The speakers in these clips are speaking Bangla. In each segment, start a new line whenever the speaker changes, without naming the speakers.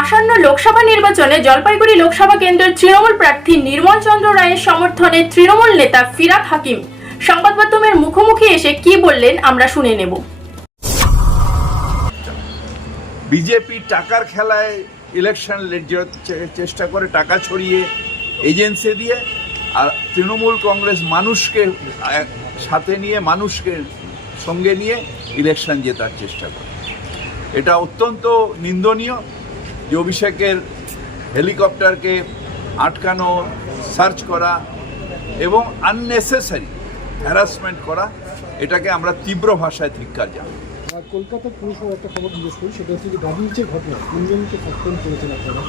আসন্ন লোকসভা নির্বাচনে জলপাইগুড়ি লোকসভা কেন্দ্রের তৃণমূল প্রার্থী নির্মল চন্দ্র রায়ের সমর্থনে তৃণমূল নেতা ফিরাদ হাকিম। সংবাদ মাধ্যমের মুখোমুখি এসে কি বললেন আমরা শুনে নেব।
বিজেপি টাকার খেলায় ইলেকশন চেষ্টা করে টাকা ছড়িয়ে এজেন্সি দিয়ে, আর তৃণমূল কংগ্রেস মানুষকে সাথে নিয়ে, মানুষকে সঙ্গে নিয়ে ইলেকশন জেতার চেষ্টা করে। এটা অত্যন্ত নিন্দনীয়। যে অভিষেকের হেলিকপ্টারকে আটকানো, সার্চ করা এবং আননেসেসারি হ্যারাসমেন্ট করা, এটাকে আমরা তীব্র ভাষায় ধিক্কার জানাই।
কলকাতা পুরসভা একটা খবর জিজ্ঞেস করি সেটা হচ্ছে যে গাড়ির যে ঘটনা তিনজনকে সাসপেন্ড করেছেন আপনারা।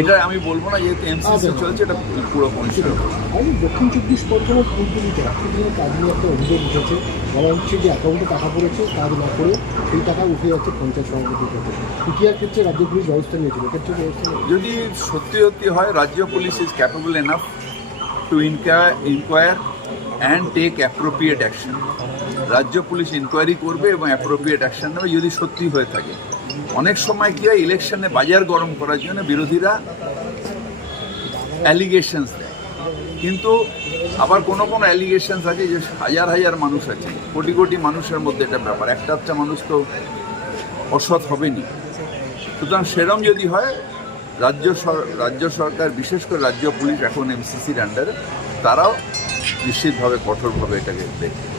এটা আমি বলব না যেহেতু এমসিসি
আচ্ছা।
চলছে এটা পুরো পরিষ্কার
আমি দক্ষিণ চব্বিশ পরগনার কুলতলিতে একদিনের কাজ নিয়ে একটা অভিযোগ উঠেছে। বলা হচ্ছে যে অ্যাকাউন্টে টাকা পড়েছে কাজ না করে সেই টাকা উঠে যাচ্ছে পঞ্চায়েত সভাপতির কাছে। ইতিহার ক্ষেত্রে রাজ্য পুলিশ ব্যবস্থা নিয়েছিল এক্ষেত্রে ব্যবস্থা
যদি সত্যি সত্যি হয় রাজ্য police is capable enough to inquire and take appropriate action রাজ্য পুলিশ ইনকোয়ারি করবে এবং অ্যাপ্রোপ্রিয়েট অ্যাকশন নেবে যদি সত্যি হয়ে থাকে। অনেক সময় কী হয় ইলেকশনে বাজার গরম করার জন্য বিরোধীরা অ্যালিগেশনস কিন্তু আবার কোনো কোনো অ্যালিগেশনস আছে যে হাজার হাজার মানুষ আছে, কোটি কোটি মানুষের মধ্যে এটা ব্যাপার। একটা একটা মানুষ তো অসৎ হবেনি সুতরাং সেরম যদি হয়, রাজ্য রাজ্য সরকার, বিশেষ করে রাজ্য পুলিশ, এখন এমসিসির আন্ডারে তারাও নিশ্চিতভাবে কঠোরভাবে এটাকে দেখবে